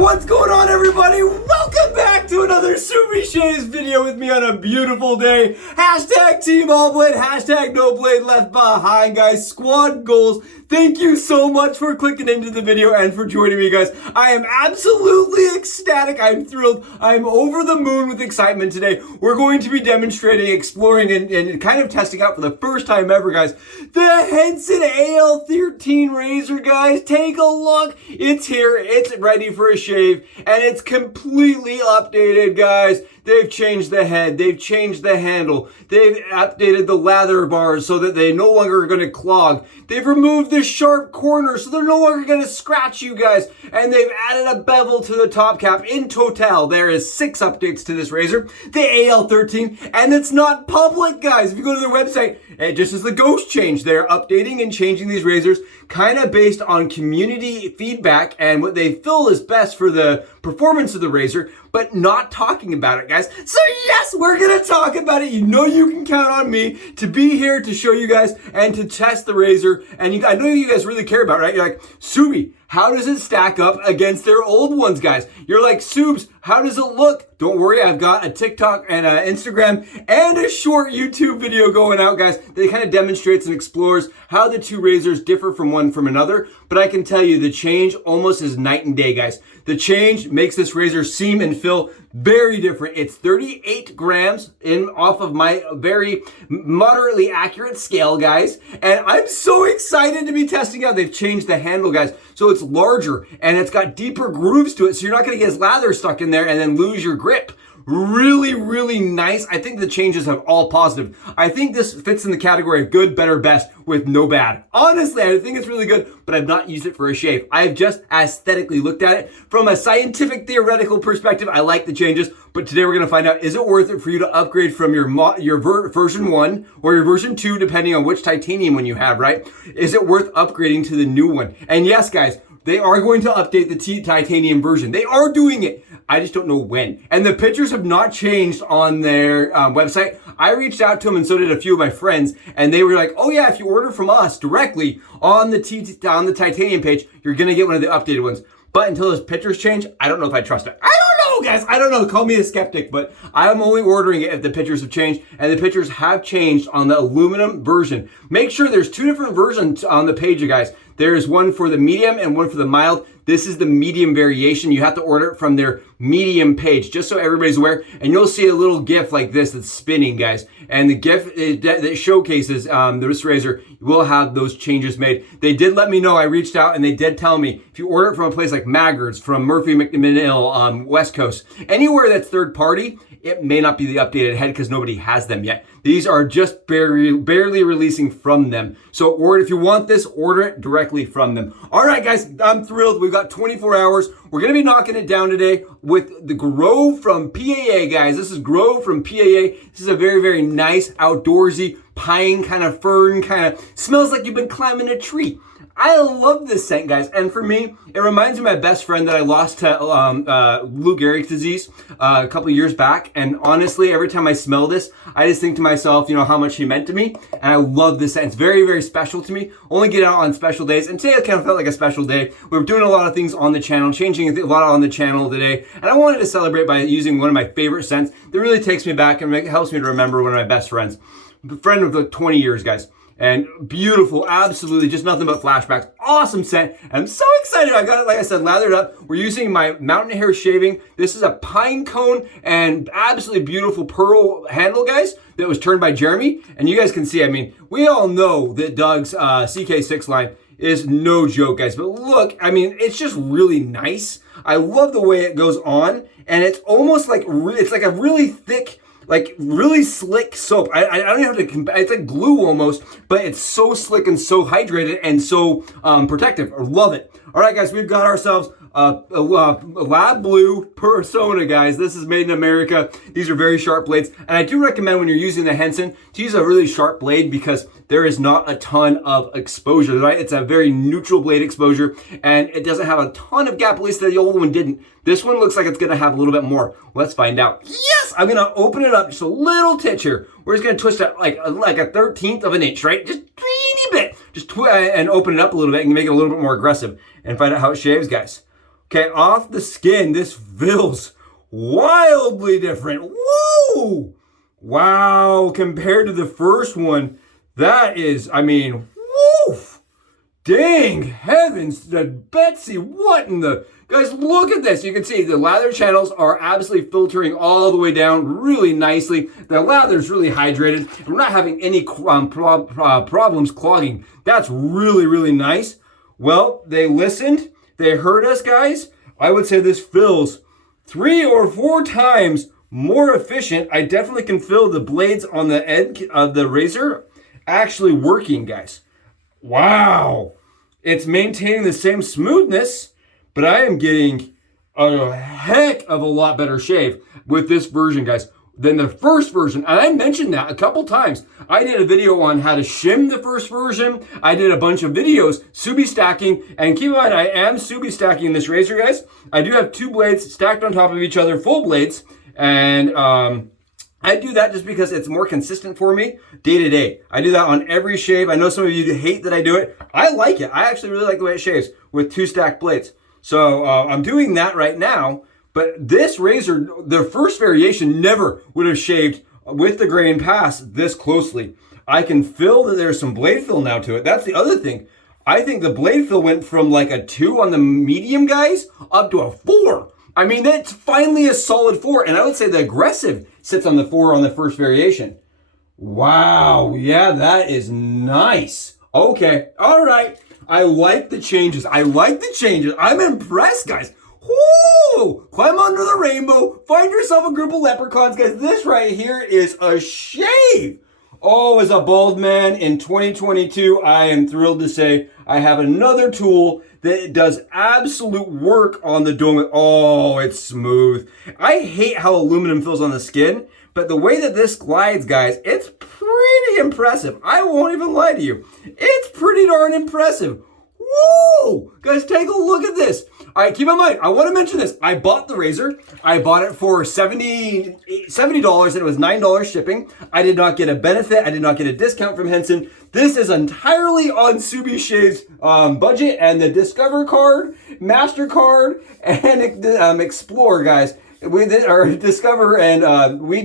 What's going on, everybody? Welcome back to another Shaves video with me on a beautiful day. Hashtag Team All Blade, hashtag No Blade Left Behind, guys. Squad goals. Thank you so much for clicking into the video and for joining me, guys. I am absolutely ecstatic. I'm thrilled. I'm over the moon with excitement today. We're going to be demonstrating, exploring, and kind of testing out for the first time ever, guys, the Henson AL13 razor, guys. Take a look. It's here. It's ready for a shave, and it's completely updated, guys. They've changed the head. They've changed the handle. They've updated the lather bars so that they no longer are going to clog. They've removed the sharp corners so they're no longer going to scratch you guys. And they've added a bevel to the top cap. In total, there is 6 updates to this razor, the AL13, and it's not public, guys. If you go to their website, it just as the ghost change, they're updating and changing these razors kind of based on community feedback and what they feel is best for the performance of the razor, but not talking about it, guys. So yes, we're gonna talk about it. You know you can count on me to be here to show you guys and to test the razor. And I know you guys really care about it, right? You're like, Subi, how does it stack up against their old ones, guys? You're like, Subs, how does it look? Don't worry, I've got a TikTok and an Instagram and a short YouTube video going out, guys, that kind of demonstrates and explores how the two razors differ from one from another. But I can tell you the change almost is night and day, guys. The change makes this razor seem and feel very different. It's 38 grams in off of my very moderately accurate scale, guys. And I'm so excited to be testing out. They've changed the handle, guys. So it's larger and it's got deeper grooves to it. So you're not going to get lather stuck in there and then lose your grip. Really, really nice. I think the changes have all positive. I think this fits in the category of good, better, best with no bad. Honestly, I think it's really good, but I've not used it for a shave. I've just aesthetically looked at it. From a scientific, theoretical perspective, I like the changes, but today we're going to find out, is it worth it for you to upgrade from your version 1 or your version 2, depending on which titanium one you have, right? Is it worth upgrading to the new one? And yes, guys, they are going to update the titanium version. They are doing it. I just don't know when. And the pictures have not changed on their website. I reached out to them and so did a few of my friends. And they were like, oh yeah, if you order from us directly on the titanium page, you're going to get one of the updated ones. But until those pictures change, I don't know if I trust it. I don't know, guys. I don't know. Call me a skeptic, but I'm only ordering it if the pictures have changed. And the pictures have changed on the aluminum version. Make sure there's 2 different versions on the page, you guys. There's one for the medium and one for the mild. This is the medium variation. You have to order it from their medium page, just so everybody's aware. And you'll see a little GIF like this that's spinning, guys. And the GIF that showcases this razor will have those changes made. They did let me know. I reached out and they did tell me, if you order it from a place like Maggard's, from Murphy McNill, West Coast, anywhere that's third party, it may not be the updated head because nobody has them yet. These are just barely releasing from them. So if you want this, order it directly from them. All right, guys, I'm thrilled. We've got 24 hours. We're going to be knocking it down today with the Grove from PAA, guys. This is Grove from PAA. This is a very, very nice, outdoorsy, pine kind of fern kind of, smells like you've been climbing a tree. I love this scent, guys. And for me, it reminds me of my best friend that I lost to Lou Gehrig's disease a couple of years back. And honestly, every time I smell this, I just think to myself, you know, how much he meant to me. And I love this scent. It's very, very special to me. Only get out on special days. And today it kind of felt like a special day. We're doing a lot of things on the channel, changing a lot on the channel today. And I wanted to celebrate by using one of my favorite scents that really takes me back and helps me to remember one of my best friends. A friend of the 20 years, guys. And beautiful, absolutely, just nothing but flashbacks. Awesome scent. I'm so excited. I got it, like I said, lathered up. We're using my mountain hair shaving. This is a Pinecone and absolutely beautiful pearl handle, guys, that was turned by Jeremy. And you guys can see, I mean, we all know that Doug's CK6 line is no joke, guys. But look, I mean, it's just really nice. I love the way it goes on. And it's almost like, it's like a really thick, like really slick soap. I don't even have to, it's like glue almost, but it's so slick and so hydrated and so protective. I love it. All right, guys, we've got ourselves a Lab Blue Personna, guys. This is made in America. These are very sharp blades. And I do recommend when you're using the Henson to use a really sharp blade because there is not a ton of exposure, right? It's a very neutral blade exposure and it doesn't have a ton of gap, at least the old one didn't. This one looks like it's gonna have a little bit more. Let's find out. Yes, I'm gonna open it up just a little titch here. We're just gonna twist it like a 1/13 of an inch, right? Just a teeny bit. Just and open it up a little bit and make it a little bit more aggressive and find out how it shaves, guys. Okay, off the skin, this feels wildly different. Woo! Wow, compared to the first one, that is, I mean, woof! Dang heavens, the Betsy, what in the... Guys, look at this. You can see the lather channels are absolutely filtering all the way down really nicely. The lather's really hydrated. We're not having any problems clogging. That's really, really nice. Well, they listened. They heard us, guys. I would say this feels 3 or 4 times more efficient. I definitely can feel the blades on the edge of the razor actually working, guys. Wow. It's maintaining the same smoothness, but I am getting a heck of a lot better shave with this version, guys, than the first version. And I mentioned that a couple times. I did a video on how to shim the first version. I did a bunch of videos, Subi stacking. And keep in mind, I am Subi stacking this razor, guys. I do have 2 blades stacked on top of each other, full blades. And I do that just because it's more consistent for me day to day. I do that on every shave. I know some of you hate that I do it. I like it. I actually really like the way it shaves with 2 stacked blades. So I'm doing that right now, but this razor, the first variation never would have shaved with the grain pass this closely. I can feel that there's some blade fill now to it. That's the other thing. I think the blade fill went from like a 2 on the medium guys up to a 4. I mean, that's finally a solid 4. And I would say the aggressive sits on the 4 on the first variation. Wow. Yeah, that is nice. Okay. All right. I like the changes. I like the changes. I'm impressed, guys. Whoo! Climb under the rainbow. Find yourself a group of leprechauns, guys. This right here is a shave. Oh, as a bald man in 2022, I am thrilled to say I have another tool that does absolute work on the dome. Oh, it's smooth. I hate how aluminum feels on the skin, but the way that this glides, guys, it's pretty impressive. I won't even lie to you. It's pretty darn impressive. Whoa! Guys, take a look at this. All right, keep in mind, I want to mention this. I bought the razor. I bought it for $70 and it was $9 shipping. I did not get a benefit. I did not get a discount from Henson. This is entirely on Subi Shave's budget, and the Discover card, MasterCard, and Explore, guys. We did our Discover, and we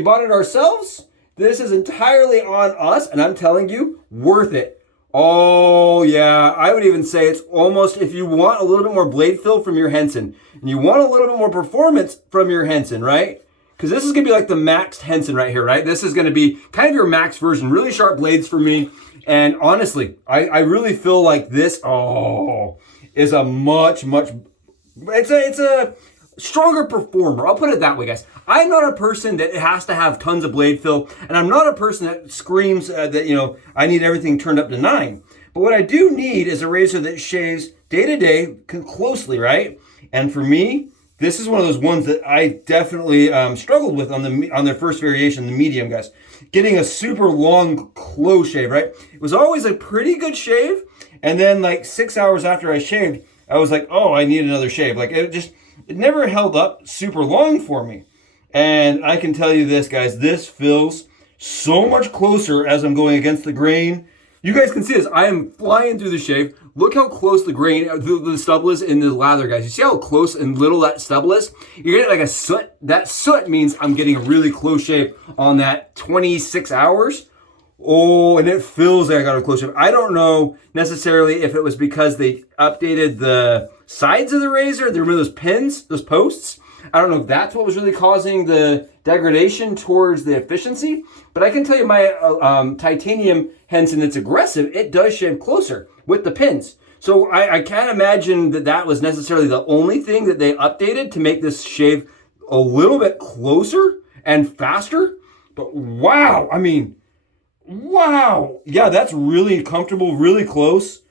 bought it ourselves. This is entirely on us, and I'm telling you, worth it. Oh, yeah. I would even say it's almost, if you want a little bit more blade fill from your Henson, and you want a little bit more performance from your Henson, right? Because this is going to be like the maxed Henson right here, right? This is going to be kind of your max version, really sharp blades for me. And honestly, I really feel like this, is a much, it's a stronger performer. I'll put it that way, guys. I'm not a person that has to have tons of blade fill, and I'm not a person that screams that, you know, I need everything turned up to 9. But what I do need is a razor that shaves day to day closely, right? And for me, this is one of those ones that I definitely struggled with on their first variation, the medium, guys. Getting a super long, close shave, right? It was always a pretty good shave, and then like 6 hours after I shaved, I was like, oh, I need another shave. Like it never held up super long for me. And I can tell you this, guys, this feels so much closer as I'm going against the grain. You guys can see this. I am flying through the shave. Look how close the grain, the stubble is in the lather, guys. You see how close and little that stubble is? You're getting like a soot. That soot means I'm getting a really close shave on that 26 hours. Oh, and it feels like I got a close shave. I don't know necessarily if it was because they updated the sides of the razor. They removed those pins, those posts. I don't know if that's what was really causing the degradation towards the efficiency, but I can tell you my titanium Henson that's aggressive, it does shave closer with the pins. So I can't imagine that that was necessarily the only thing that they updated to make this shave a little bit closer and faster. But wow, I mean, wow. Yeah, that's really comfortable, really close,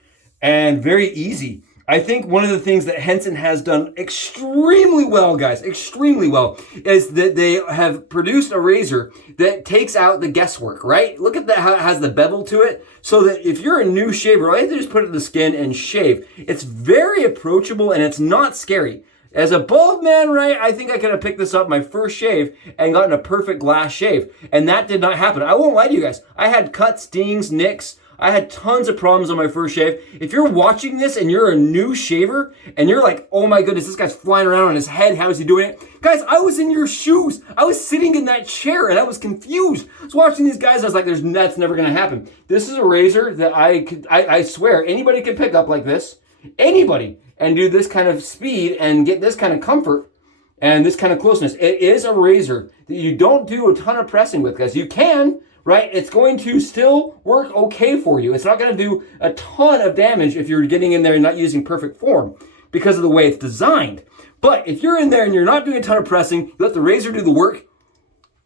and very easy. I think one of the things that Henson has done extremely well, guys, extremely well, is that they have produced a razor that takes out the guesswork, right? Look at that, how it has the bevel to it, so that if you're a new shaver, all you have to do is put it in the skin and shave. It's very approachable and it's not scary. As a bald man, right, I think I could have picked this up my first shave and gotten a perfect glass shave, and that did not happen. I won't lie to you guys. I had cuts, dings, nicks. I had tons of problems on my first shave. If you're watching this and you're a new shaver and you're like, oh my goodness, this guy's flying around on his head, how is he doing it? Guys, I was in your shoes. I was sitting in that chair and I was confused. I was watching these guys, I was like, that's never gonna happen. This is a razor that I swear, anybody can pick up like this, anybody, and do this kind of speed and get this kind of comfort and this kind of closeness. It is a razor that you don't do a ton of pressing with, guys. You can, right? It's going to still work okay for you. It's not going to do a ton of damage if you're getting in there and not using perfect form because of the way it's designed. But if you're in there and you're not doing a ton of pressing, you let the razor do the work.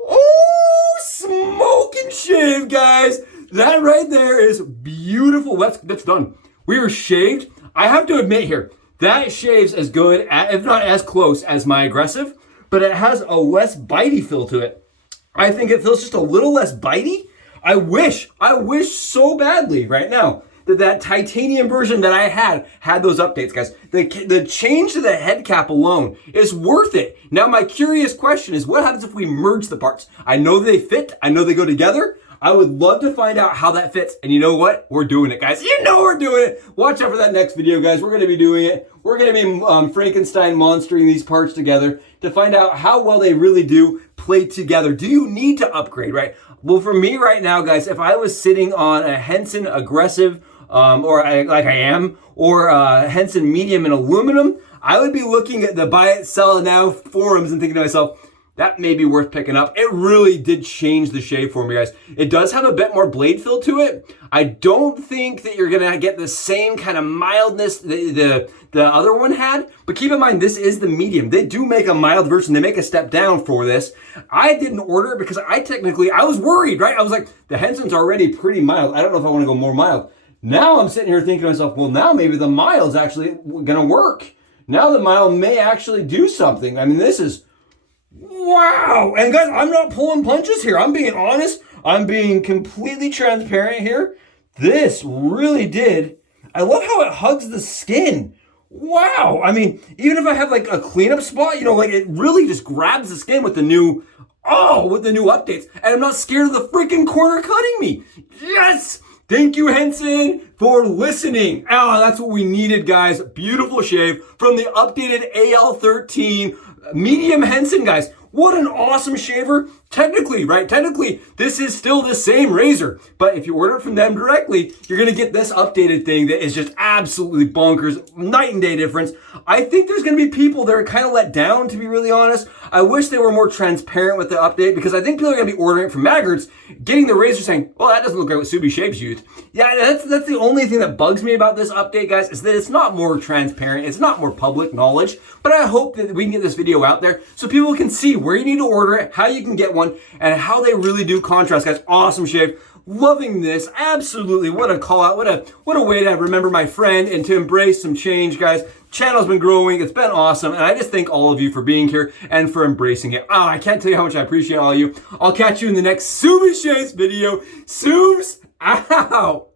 Oh, smoke and shave, guys. That right there is beautiful. That's done. We are shaved. I have to admit here, that shaves as good, if not as close as my aggressive, but it has a less bitey feel to it. I think it feels just a little less bitey. I wish so badly right now that titanium version that I had those updates, guys. The change to the head cap alone is worth it. Now, my curious question is, what happens if we merge the parts? I know they fit. I know they go together. I would love to find out how that fits. And you know what? We're doing it, guys. You know we're doing it. Watch out for that next video, guys. We're going to be doing it. We're going to be Frankenstein monstering these parts together to find out how well they really do play together. Do you need to upgrade, right? Well, for me right now, guys, if I was sitting on a Henson aggressive, or a Henson medium in aluminum, I would be looking at the buy it, sell it now forums and thinking to myself, that may be worth picking up. It really did change the shave for me, guys. It does have a bit more blade feel to it. I don't think that you're gonna get the same kind of mildness the other one had, but keep in mind, this is the medium. They do make a mild version. They make a step down for this. I didn't order it because I was worried, right? I was like, the Henson's already pretty mild. I don't know if I wanna go more mild. Now I'm sitting here thinking to myself, well, now maybe the mild's actually gonna work. Now the mild may actually do something. I mean, this is, wow. And guys, I'm not pulling punches here. I'm being honest. I'm being completely transparent here. This really did. I love how it hugs the skin. Wow. I mean, even if I have like a cleanup spot, you know, like it really just grabs the skin with the new, with the new updates. And I'm not scared of the freaking corner cutting me. Yes. Thank you, Henson, for listening. That's what we needed, guys. Beautiful shave from the updated AL13 medium Henson, guys. What an awesome shaver. Technically, right? Technically, this is still the same razor. But if you order it from them directly, you're going to get this updated thing that is just absolutely bonkers. Night and day difference. I think there's going to be people that are kind of let down, to be really honest. I wish they were more transparent with the update because I think people are going to be ordering it from Maggarts, getting the razor saying, well, that doesn't look like what Subi Shaves used. Yeah, that's the only thing that bugs me about this update, guys, is that it's not more transparent. It's not more public knowledge. But I hope that we can get this video out there so people can see where you need to order it, how you can get one, and how they really do contrast, guys. Awesome shave. Loving this. Absolutely. What a call out. What a way to remember my friend and to embrace some change, guys. Channel's been growing. It's been awesome. And I just thank all of you for being here and for embracing it. I can't tell you how much I appreciate all of you. I'll catch you in the next Subi Shaves video. Subs out.